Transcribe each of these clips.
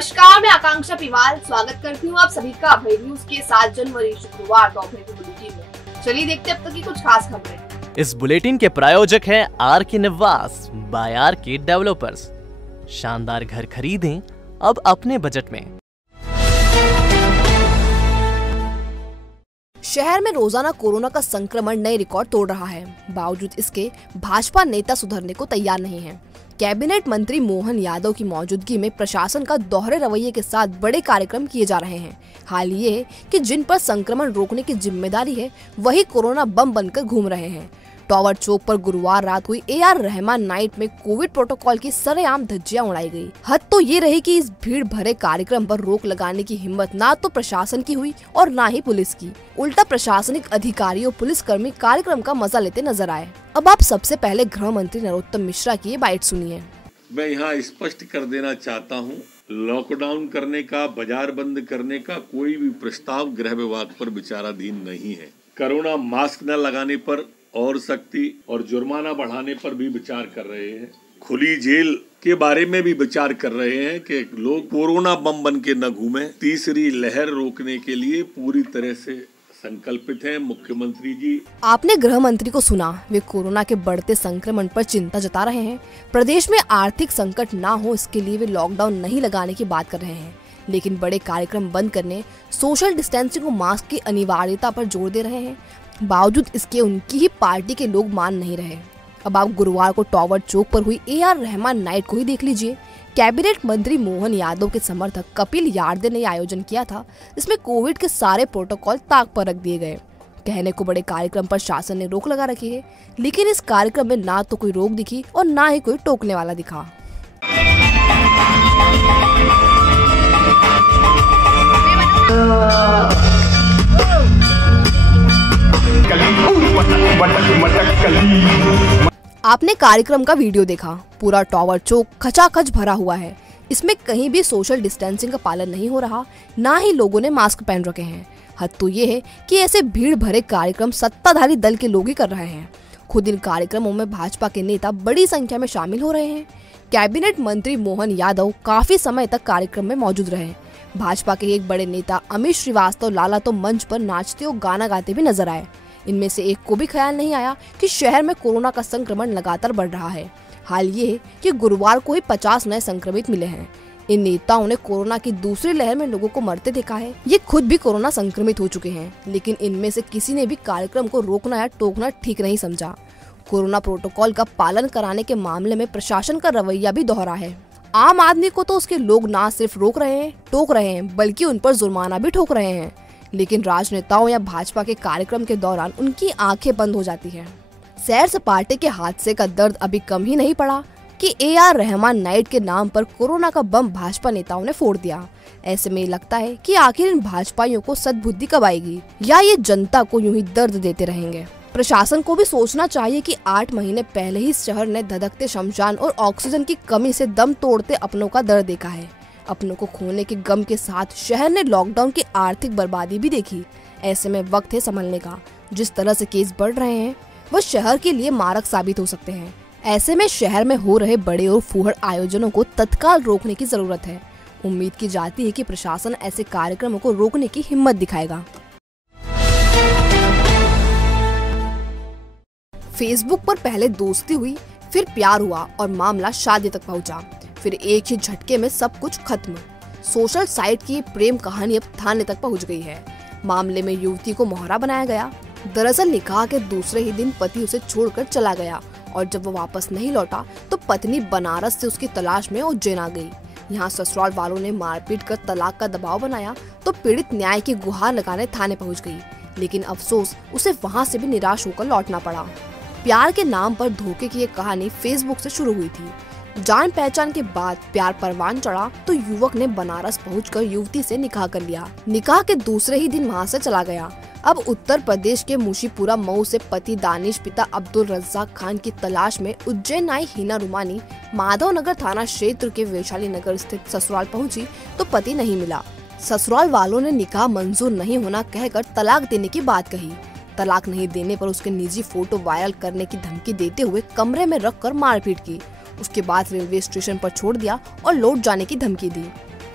नमस्कार, मैं आकांक्षा पिवाल स्वागत करती हूँ आप सभी का अभय न्यूज के 7 जनवरी शुक्रवार दोपहर के बुलेटिन में। चलिए देखते अब तक की कुछ खास खबरें। इस बुलेटिन के प्रायोजक हैं आर के निवास बाय आर के डेवलपर्स। शानदार घर खरीदें अब अपने बजट में। शहर में रोजाना कोरोना का संक्रमण नए रिकॉर्ड तोड़ रहा है। बावजूद इसके भाजपा नेता सुधरने को तैयार नहीं है। कैबिनेट मंत्री मोहन यादव की मौजूदगी में प्रशासन का दोहरे रवैये के साथ बड़े कार्यक्रम किए जा रहे हैं। हाल ये है कि जिन पर संक्रमण रोकने की जिम्मेदारी है वही कोरोना बम बनकर घूम रहे हैं। टावर चौक पर गुरुवार रात हुई AR रहमान नाइट में कोविड प्रोटोकॉल की सरेआम धज्जियां उड़ाई गई। हद तो ये रही कि इस भीड़ भरे कार्यक्रम पर रोक लगाने की हिम्मत ना तो प्रशासन की हुई और ना ही पुलिस की। उल्टा प्रशासनिक अधिकारी और पुलिसकर्मी कार्यक्रम का मजा लेते नजर आए। अब आप सबसे पहले गृह मंत्री नरोत्तम मिश्रा की ये बाइट सुनिए। मैं यहाँ स्पष्ट कर देना चाहता हूँ, लॉकडाउन करने का, बाजार बंद करने का कोई भी प्रस्ताव गृह विभाग पर विचाराधीन नहीं है। कोरोना मास्क न लगाने पर और सख्ती और जुर्माना बढ़ाने पर भी विचार कर रहे हैं। खुली जेल के बारे में भी विचार कर रहे हैं कि लोग कोरोना बम बन के न घूमें। तीसरी लहर रोकने के लिए पूरी तरह से संकल्पित है मुख्यमंत्री जी। आपने गृह मंत्री को सुना, वे कोरोना के बढ़ते संक्रमण पर चिंता जता रहे हैं। प्रदेश में आर्थिक संकट ना हो इसके लिए वे लॉकडाउन नहीं लगाने की बात कर रहे हैं, लेकिन बड़े कार्यक्रम बंद करने, सोशल डिस्टेंसिंग और मास्क की अनिवार्यता पर जोर दे रहे हैं। बावजूद इसके उनकी ही पार्टी के लोग मान नहीं रहे। अब आप गुरुवार को टावर चौक पर हुई AR रहमान नाइट को ही देख लीजिए। कैबिनेट मंत्री मोहन यादव के समर्थक कपिल यादव ने आयोजन किया था। इसमें कोविड के सारे प्रोटोकॉल ताक पर रख दिए गए। कहने को बड़े कार्यक्रम पर शासन ने रोक लगा रखी है, लेकिन इस कार्यक्रम में ना तो कोई रोक दिखी और ना ही कोई टोकने वाला दिखा। आपने कार्यक्रम का वीडियो देखा। पूरा टावर चौक खचाखच भरा हुआ है। इसमें कहीं भी सोशल डिस्टेंसिंग का पालन नहीं हो रहा, ना ही लोगों ने मास्क पहन रखे हैं। हद तो ये है कि ऐसे भीड़ भरे कार्यक्रम सत्ताधारी दल के लोग ही कर रहे हैं। खुद इन कार्यक्रमों में भाजपा के नेता बड़ी संख्या में शामिल हो रहे हैं। कैबिनेट मंत्री मोहन यादव काफी समय तक कार्यक्रम में मौजूद रहे। भाजपा के एक बड़े नेता अमित श्रीवास्तव लाला तो मंच पर नाचते और गाना गाते भी नजर आए। इनमें से एक को भी ख्याल नहीं आया कि शहर में कोरोना का संक्रमण लगातार बढ़ रहा है। हाल ये है कि गुरुवार को ही 50 नए संक्रमित मिले हैं। इन नेताओं ने कोरोना की दूसरी लहर में लोगों को मरते देखा है। ये खुद भी कोरोना संक्रमित हो चुके हैं, लेकिन इनमें से किसी ने भी कार्यक्रम को रोकना या टोकना ठीक नहीं समझा। कोरोना प्रोटोकॉल का पालन कराने के मामले में प्रशासन का रवैया भी दोहरा है। आम आदमी को तो उसके लोग ना सिर्फ रोक रहे हैं, टोक रहे हैं, बल्कि उन पर जुर्माना भी ठोक रहे हैं। लेकिन राजनेताओं या भाजपा के कार्यक्रम के दौरान उनकी आंखें बंद हो जाती हैं। सैर सपाटे के हादसे का दर्द अभी कम ही नहीं पड़ा कि AR रहमान नाइट के नाम पर कोरोना का बम भाजपा नेताओं ने फोड़ दिया। ऐसे में लगता है कि आखिर इन भाजपाइयों को सद्बुद्धि कब आएगी, या ये जनता को यूं ही दर्द देते रहेंगे। प्रशासन को भी सोचना चाहिए कि 8 महीने पहले ही शहर ने धधकते शमशान और ऑक्सीजन की कमी से दम तोड़ते अपनों का दर्द देखा है। अपनों को खोने के गम के साथ शहर ने लॉकडाउन की आर्थिक बर्बादी भी देखी। ऐसे में वक्त है संभलने का। जिस तरह से केस बढ़ रहे हैं वह शहर के लिए मारक साबित हो सकते हैं। ऐसे में शहर में हो रहे बड़े और फूहड़ आयोजनों को तत्काल रोकने की जरूरत है। उम्मीद की जाती है कि प्रशासन ऐसे कार्यक्रमों को रोकने की हिम्मत दिखाएगा। फेसबुक पर पहले दोस्ती हुई, फिर प्यार हुआ और मामला शादी तक पहुंचा। फिर एक ही झटके में सब कुछ खत्म। सोशल साइट की प्रेम कहानी अब थाने तक पहुंच गई है। मामले में युवती को मोहरा बनाया गया। दरअसल निकाह के दूसरे ही दिन पति उसे छोड़कर चला गया और जब वो वापस नहीं लौटा तो पत्नी बनारस से उसकी तलाश में उज्जैन आ गई। यहाँ ससुराल वालों ने मारपीट कर तलाक का दबाव बनाया तो पीड़ित न्याय की गुहार लगाने थाने पहुँच गई, लेकिन अफसोस उसे वहाँ से भी निराश होकर लौटना पड़ा। प्यार के नाम पर धोखे की ये कहानी फेसबुक से शुरू हुई थी। जान पहचान के बाद प्यार परवान चढ़ा तो युवक ने बनारस पहुंचकर युवती से निकाह कर लिया। निकाह के दूसरे ही दिन वहां से चला गया। अब उत्तर प्रदेश के मुशीपुरा मऊ से पति दानिश पिता अब्दुल रज्जाक खान की तलाश में उज्जैन आई हिना रुमानी माधव नगर थाना क्षेत्र के वैशाली नगर स्थित ससुराल पहुंची तो पति नहीं मिला। ससुराल वालों ने निकाह मंजूर नहीं होना कहकर तलाक देने की बात कही। तलाक नहीं देने पर उसके निजी फोटो वायरल करने की धमकी देते हुए कमरे में रखकर मारपीट की। उसके बाद रेलवे स्टेशन पर छोड़ दिया और लौट जाने की धमकी दी।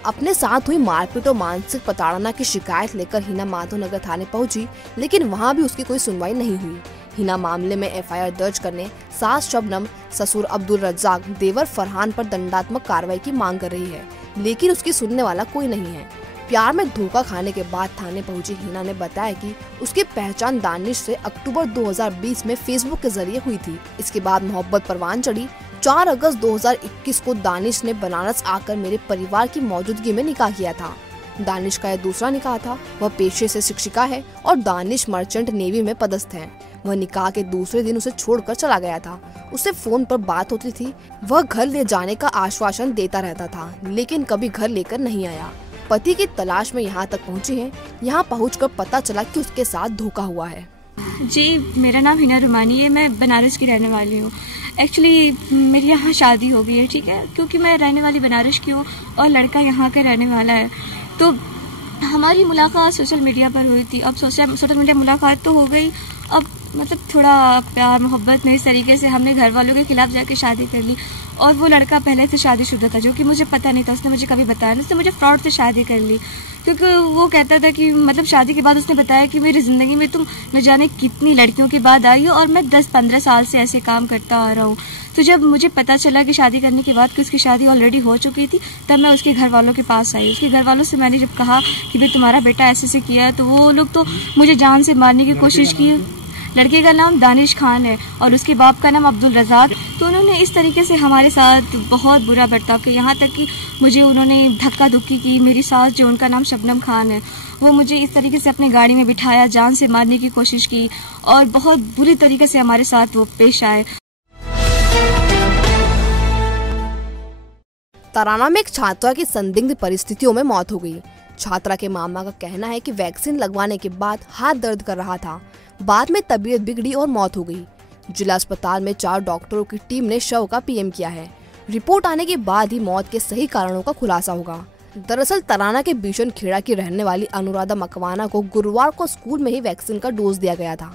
अपने साथ हुई मारपीट और मानसिक प्रताड़ना की शिकायत लेकर हिना माधवनगर थाने पहुंची, लेकिन वहां भी उसकी कोई सुनवाई नहीं हुई। हिना मामले में एफआईआर दर्ज करने सास शबनम, ससुर अब्दुल रज्जाक, देवर फरहान पर दंडात्मक कार्रवाई की मांग कर रही है, लेकिन उसकी सुनने वाला कोई नहीं है। प्यार में धोखा खाने के बाद थाने पहुंची हिना ने बताया कि उसकी पहचान दानिश से अक्टूबर 2020 में फेसबुक के जरिए हुई थी। इसके बाद मोहब्बत परवान चढ़ी। 4 अगस्त 2021 को दानिश ने बनारस आकर मेरे परिवार की मौजूदगी में निकाह किया था। दानिश का यह दूसरा निकाह था। वह पेशे से शिक्षिका है और दानिश मर्चेंट नेवी में पदस्थ है। वह निकाह के दूसरे दिन उसे छोड़कर चला गया था। उससे फोन पर बात होती थी। वह घर ले जाने का आश्वासन देता रहता था, लेकिन कभी घर लेकर नहीं आया। पति की तलाश में यहाँ तक पहुँची है। यहाँ पहुँचकर पता चला कि उसके साथ धोखा हुआ है। जी, मेरा नाम हिना रुमानी है। मैं बनारस की रहने वाली हूँ। एक्चुअली मेरी यहाँ शादी हो गई है, ठीक है, क्योंकि मैं रहने वाली बनारस की हूँ और लड़का यहाँ का रहने वाला है। तो हमारी मुलाकात सोशल मीडिया पर हुई थी। अब सोशल मीडिया मुलाकात तो हो गई, अब मतलब थोड़ा प्यार मोहब्बत में इस तरीके से हमने घर वालों के खिलाफ जाके शादी कर ली। और वो लड़का पहले से शादीशुदा था, जो कि मुझे पता नहीं था। उसने मुझे कभी बताया नहीं। उसने मुझे फ्रॉड से शादी कर ली, क्योंकि वो कहता था कि मतलब शादी के बाद उसने बताया कि मेरी जिंदगी में तुम न जाने कितनी लड़कियों के बाद आई हो और मैं 10-15 साल से ऐसे काम करता आ रहा हूँ। तो जब मुझे पता चला कि शादी करने के बाद कि उसकी शादी ऑलरेडी हो चुकी थी, तब मैं उसके घर वालों के पास आई। उसके घर वालों से मैंने जब कहा कि भाई तुम्हारा बेटा ऐसे से किया, तो वो लोग तो मुझे जान से मारने की कोशिश की। लड़के का नाम दानिश खान है और उसके बाप का नाम अब्दुल रज़ाक। तो उन्होंने इस तरीके से हमारे साथ बहुत बुरा बर्ताव किया, यहाँ तक कि मुझे उन्होंने धक्का धुक्की की। मेरी सास, जो उनका नाम शबनम खान है, वो मुझे इस तरीके से अपनी गाड़ी में बिठाया, जान से मारने की कोशिश की और बहुत बुरी तरीके से हमारे साथ वो पेश आए। तराना में एक छात्रा की संदिग्ध परिस्थितियों में मौत हो गई। छात्रा के मामा का कहना है कि वैक्सीन लगवाने के बाद हाथ दर्द कर रहा था। बाद में तबीयत बिगड़ी और मौत हो गई। जिला अस्पताल में 4 डॉक्टरों की टीम ने शव का पीएम किया है। रिपोर्ट आने के बाद ही मौत के सही कारणों का खुलासा होगा। दरअसल तराना के बिशन खेड़ा की रहने वाली अनुराधा मकवाना को गुरुवार को स्कूल में ही वैक्सीन का डोज दिया गया था।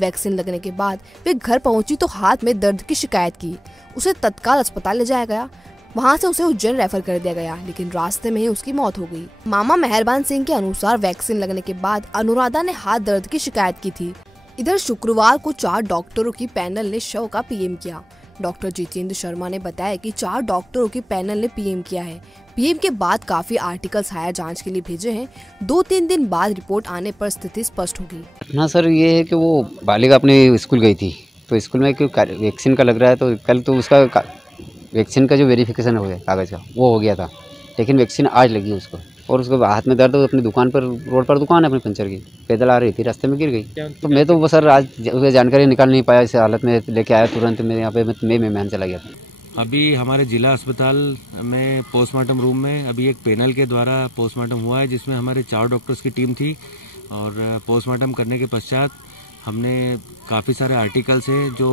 वैक्सीन लगने के बाद वे घर पहुंची तो हाथ में दर्द की शिकायत की। उसे तत्काल अस्पताल ले जाया गया। वहां से उसे उज्जैन रेफर कर दिया गया, लेकिन रास्ते में ही उसकी मौत हो गई। मामा मेहरबान सिंह के अनुसार वैक्सीन लगने के बाद अनुराधा ने हाथ दर्द की शिकायत की थी। इधर शुक्रवार को 4 डॉक्टरों की पैनल ने शव का पीएम किया। डॉक्टर जितेंद्र शर्मा ने बताया कि 4 डॉक्टरों की पैनल ने पीएम किया है। पीएम के बाद काफी आर्टिकल्स हायर जांच के लिए भेजे हैं। 2-3 दिन बाद रिपोर्ट आने पर स्थिति स्पष्ट होगी। ना सर, ये है कि वो बालिका अपने स्कूल गई थी, तो स्कूल में क्यों वैक्सीन का लग रहा है, तो कल तो उसका वैक्सीन का जो वेरिफिकेशन हो गया कागज़ का, वो हो गया था, लेकिन वैक्सीन आज लगी उसको। और उसको हाथ में दर्द, अपनी दुकान पर, रोड पर दुकान है अपने पंचर की, पैदल आ रही थी, रास्ते में गिर गई। तो मैं तो वो सर आज उसकी जानकारी निकाल नहीं पाया, इस हालत में लेके आया तुरंत। मैं यहाँ पे मैं मेहमान चला गया था। अभी हमारे जिला अस्पताल में पोस्टमार्टम रूम में अभी एक पैनल के द्वारा पोस्टमार्टम हुआ है, जिसमें हमारे 4 डॉक्टर्स की टीम थी। और पोस्टमार्टम करने के पश्चात हमने काफ़ी सारे आर्टिकल्स हैं जो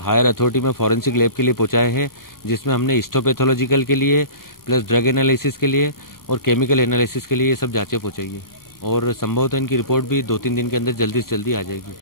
हायर अथॉरिटी में फॉरेंसिक लैब के लिए पहुंचाए हैं, जिसमें हमने हिस्टोपैथोलॉजिकल के लिए, प्लस ड्रग एनालिसिस के लिए और केमिकल एनालिसिस के लिए ये सब जांचें पहुंचाई है। और संभवतः इनकी रिपोर्ट भी 2-3 दिन के अंदर जल्दी से जल्दी आ जाएगी।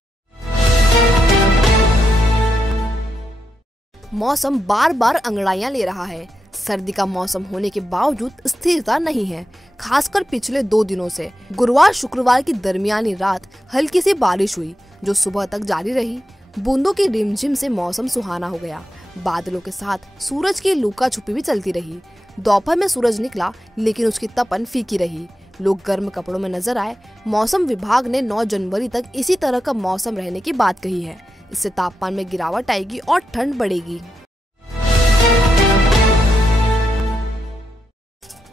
मौसम बार बार अंगड़ाइयां ले रहा है। सर्दी का मौसम होने के बावजूद स्थिरता नहीं है, खासकर पिछले 2 दिनों से। गुरुवार शुक्रवार की दरमियानी रात हल्की सी बारिश हुई, जो सुबह तक जारी रही। बूंदों की रिमझिम से मौसम सुहाना हो गया। बादलों के साथ सूरज की लुका छुपी भी चलती रही। दोपहर में सूरज निकला, लेकिन उसकी तपन फीकी रही। लोग गर्म कपड़ों में नजर आए। मौसम विभाग ने 9 जनवरी तक इसी तरह का मौसम रहने की बात कही है। इससे तापमान में गिरावट आएगी और ठंड बढ़ेगी।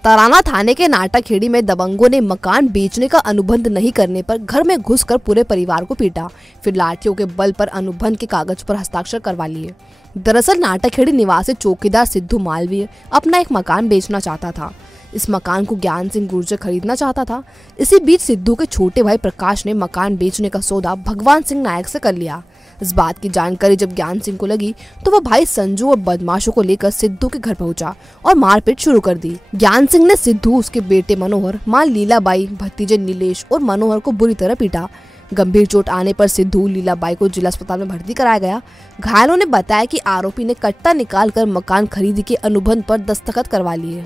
तराना थाने के नाटाखेड़ी में दबंगों ने मकान बेचने का अनुबंध नहीं करने पर घर में घुसकर पूरे परिवार को पीटा, फिर लाठियों के बल पर अनुबंध के कागज पर हस्ताक्षर करवा लिए। दरअसल नाटाखेड़ी निवासी चौकीदार सिद्धू मालवीय अपना एक मकान बेचना चाहता था। इस मकान को ज्ञान सिंह गुर्जर खरीदना चाहता था। इसी बीच सिद्धू के छोटे भाई प्रकाश ने मकान बेचने का सौदा भगवान सिंह नायक से कर लिया। इस बात की जानकारी जब ज्ञान सिंह को लगी तो वह भाई संजू और बदमाशों को लेकर सिद्धू के घर पहुंचा और मारपीट शुरू कर दी। ज्ञान सिंह ने सिद्धू, उसके बेटे मनोहर, मां लीलाबाई, भतीजे नीलेश और मनोहर को बुरी तरह पीटा। गंभीर चोट आने पर सिद्धू, लीलाबाई को जिला अस्पताल में भर्ती कराया गया। घायलों ने बताया कि आरोपी ने कट्टा निकालकर मकान खरीदी के अनुबंध पर दस्तखत करवा लिए।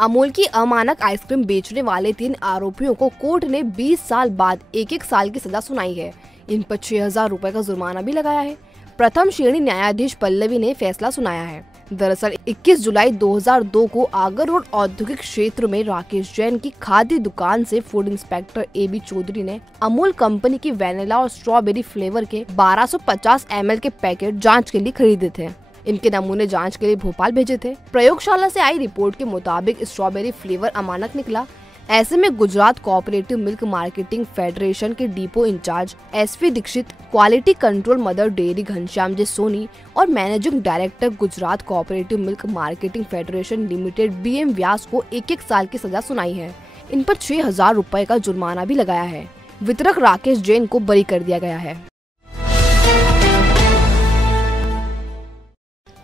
अमूल की अमानक आइसक्रीम बेचने वाले 3 आरोपियों को कोर्ट ने 20 साल बाद 1-1 साल की सजा सुनाई है। इन पर 6,000 रुपए का जुर्माना भी लगाया है। प्रथम श्रेणी न्यायाधीश पल्लवी ने फैसला सुनाया है। दरअसल 21 जुलाई 2002 को आगर रोड औद्योगिक क्षेत्र में राकेश जैन की खाद्य दुकान से फूड इंस्पेक्टर AB चौधरी ने अमूल कंपनी की वैनिला और स्ट्रॉबेरी फ्लेवर के 1250 ml के पैकेट जांच के लिए खरीदे थे। इनके नमूने जांच के लिए भोपाल भेजे थे। प्रयोगशाला से आई रिपोर्ट के मुताबिक स्ट्रॉबेरी फ्लेवर अमानक निकला। ऐसे में Gujarat Cooperative Milk Marketing Federation के depot in charge SV Dikshit, quality control Mother Dairy Ghanshyam ji Soni और managing director Gujarat Cooperative Milk Marketing Federation Limited BM Vyas को 1-1 साल की सजा सुनाई है। इन पर 6,000 रुपए का जुर्माना भी लगाया है। वितरक राकेश जैन को बरी कर दिया गया है।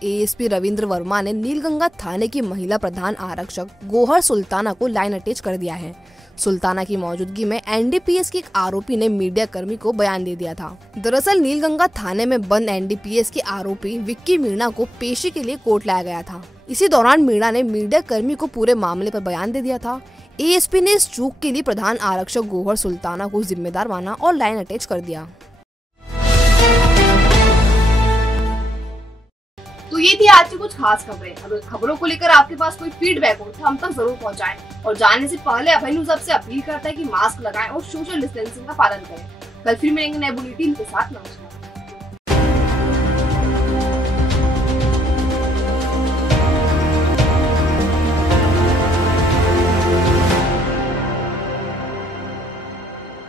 ASP रविंद्र वर्मा ने नीलगंगा थाने की महिला प्रधान आरक्षक गोहर सुल्ताना को लाइन अटैच कर दिया है। सुल्ताना की मौजूदगी में NDPS के एक आरोपी ने मीडिया कर्मी को बयान दे दिया था। दरअसल नीलगंगा थाने में बंद NDPS के आरोपी विक्की मीणा को पेशी के लिए कोर्ट लाया गया था। इसी दौरान मीणा ने मीडिया कर्मी को पूरे मामले पर बयान दे दिया था। ASP ने इस चूक के लिए प्रधान आरक्षक गोहर सुल्ताना को जिम्मेदार माना और लाइन अटैच कर दिया। तो ये थी आज की कुछ खास खबरें। अगर खबरों को लेकर आपके पास कोई फीडबैक हो तो हम तक जरूर पहुंचाएं। और जाने से पहले अभय न्यूज़ आपसे अपील करता है कि मास्क लगाएं और सोशल डिस्टेंसिंग का पालन करें। कल फिर मिलेंगे नए बुलेटिन के साथ। नमस्कार।